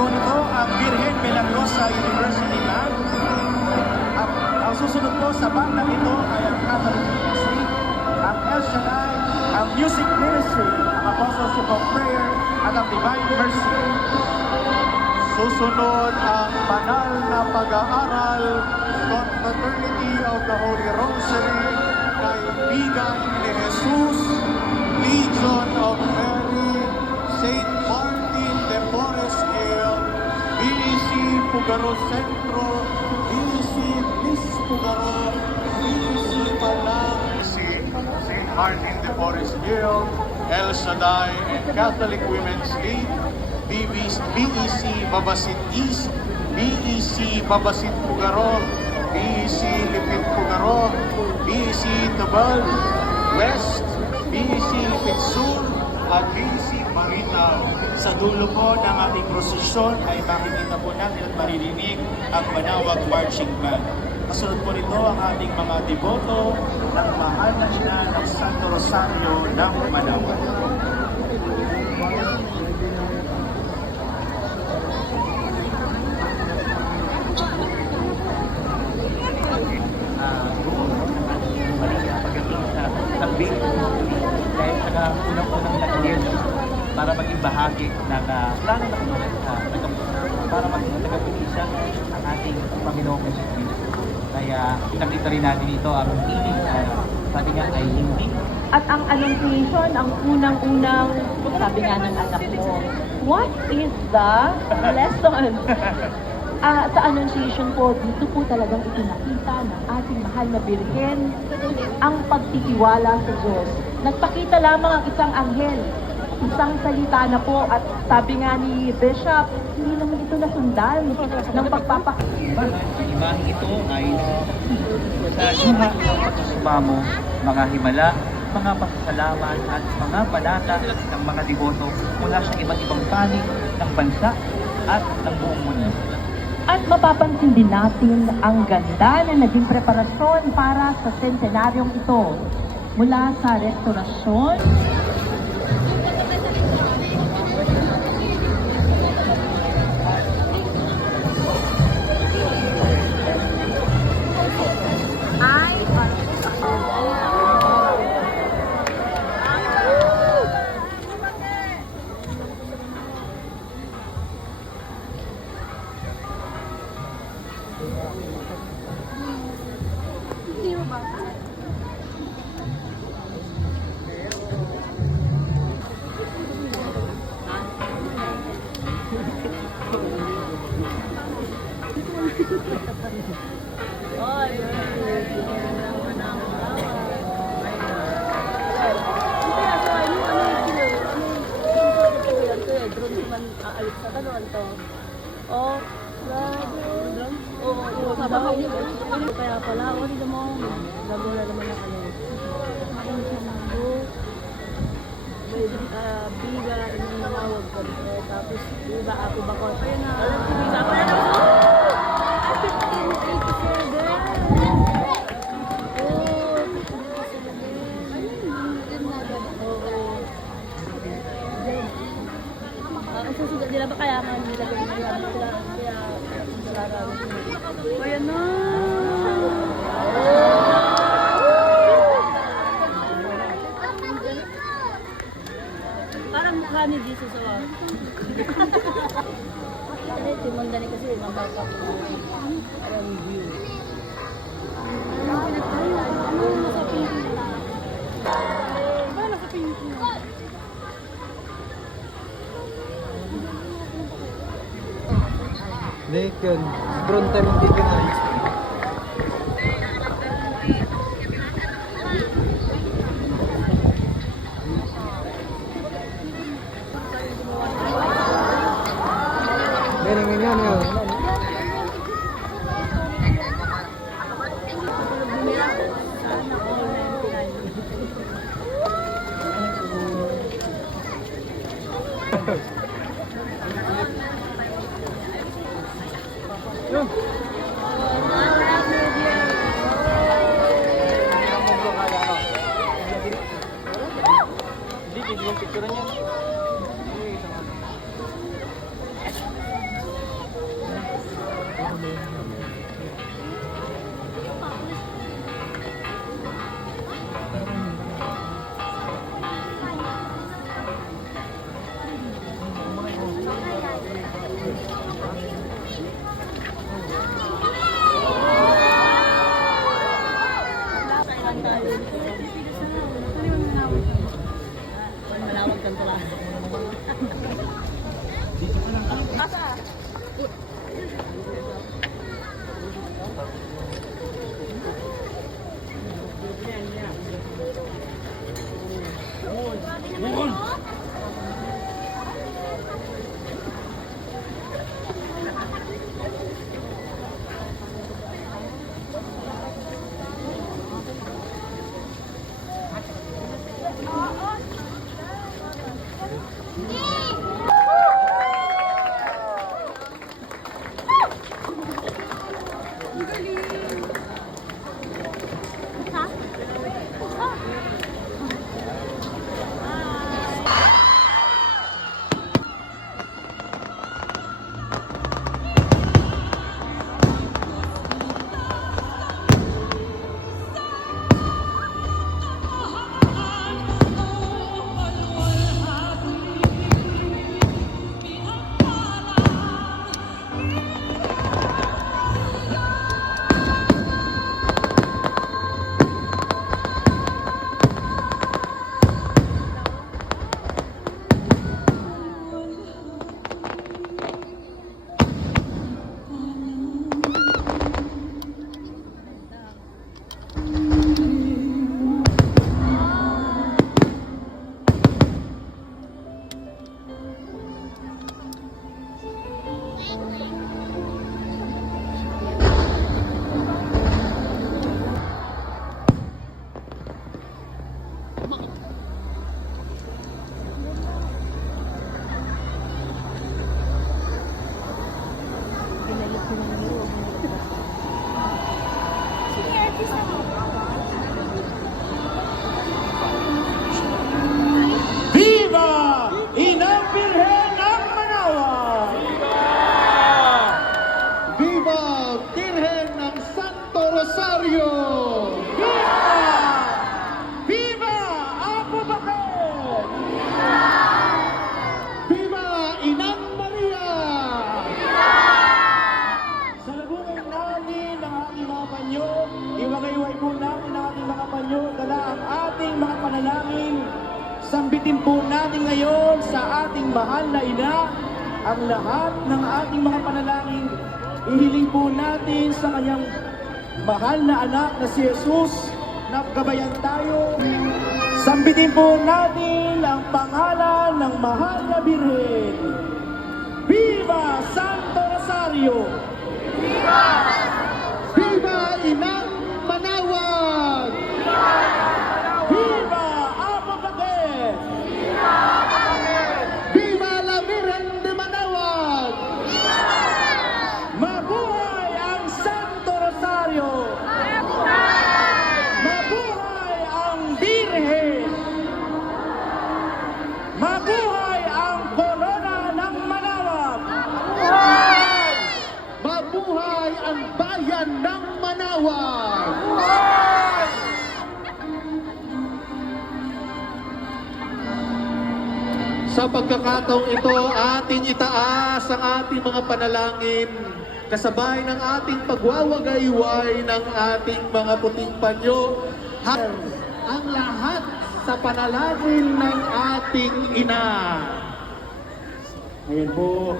po nito ang Virgen Milagrosa University Band. Ang susunod po sa bandang ito ay ang Catholic Ministry, ang El Shaddai, ang Music Ministry, ang Apostleship of Prayer, at ang Divine Mercy. Susunod ang banal na pag-aaral, Confraternity of the Holy Rosary, Kaibigan ni Jesus, Legion of Mary, Saint Martin de Porres Gil, BEC Pugaro Centro, BEC Miss Pugaro, BEC Palang, Saint Martin de Porres Gil, El Shaddai, and Catholic Women's League, BEC Babasit East, BEC Babasit Pugaro, BEC Lipit Pugaro, BEC Tabal West, BEC Lipit Sur, at BEC Marital. Sa dulo po ng ating prosesyon ay makikita po natin at maririnig ang Manawag Marching Band. Kasunod po nito ang ating mga deboto ng Mahal na Ina ng Santo Rosario ng Manawag. Dahil sa unang-unang naging para maging bahagi ng plano ng para maging tagapilisan ang ating Panginoong Jesucristo. Kaya nakita rin natin ito ang hilig sabi nga ay hindi. At ang annunciation, ang unang-unang sabi nga ng anak mo, what is the lesson? Sa annunciation po, dito po talagang ipinakita ng ating mahal na Birhen ang pagtitiwala sa Diyos. Nagpakita lamang ang isang anghel, isang salita na po, at sabi nga ni Bishop, hindi naman ito nasundan ng pagpapakita. Ang imaheng ito ay sa suma ng pagsusumpa mo, mga himala, mga pasasalamat at mga balata ng mga deboto mula sa iba't ibang panig ng bansa at ng buong mundo. At mapapansin din natin ang ganda na naging preparasyon para sa sentenaryong ito. Mula sa restorasyon, kaya pala, o hindi mo, nagula naman na kayo. Ang sambo, may biga, inang nanawag ko. Tapos, iba ako bako. Kaya na, biga ko na ako. Ay, 1587. Oh, 1587. Ang susunod nila ba kaya nga nila kaya ayan na. Parang mukha ni Jesus o. Timon dani kasi mababa ko. Ayan view. Nasa pink. Ba nasa pink. Naked. Drone time ang video na. Meron nga yan. Hindi, yung picture niya. Malawag kan pala. Viva Inang Birhen ng Manaoag! Viva Birhen ng Santo Rosario! Viva! Viva Apo Bakit! Viva Inang Maria! Sa labunan natin ang ating mga panyo, iwagayway po natin ang ating mga panyo, dala ang ating mga panalangin. Sambitin po natin ngayon sa ating mahal na ina ang lahat ng ating mga panalangin. Ihiling po natin sa kanyang mahal na anak na si Jesus na gabayan tayo. Sambitin po natin ang pangalan ng mahal na Birhen. Viva Santo Rosario! Viva! Viva Inang Manaoag! Viva Apo Bakit! Viva la Virgen de Manaoag! Mabuhay ang Santo Rosario! Mabuhay ang Birhen! Mabuhay ang Corona ng Manaoag! Mabuhay ang bayan ng Manaoag! Sa pagkakataong ito, ating itaas ang ating mga panalangin kasabay ng ating pagwawagayway ng ating mga puting panyo. Ang lahat sa panalangin ng ating ina. Ngayon po,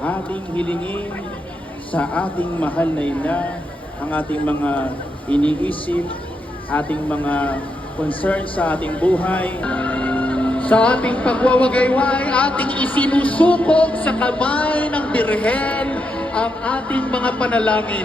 ating hilingin sa ating mahal na ina ang ating mga iniisip, ating mga concern sa ating buhay. Sa ating pagwawagayway, ating isinusukog sa kamay ng Birhen ang ating mga panalangin.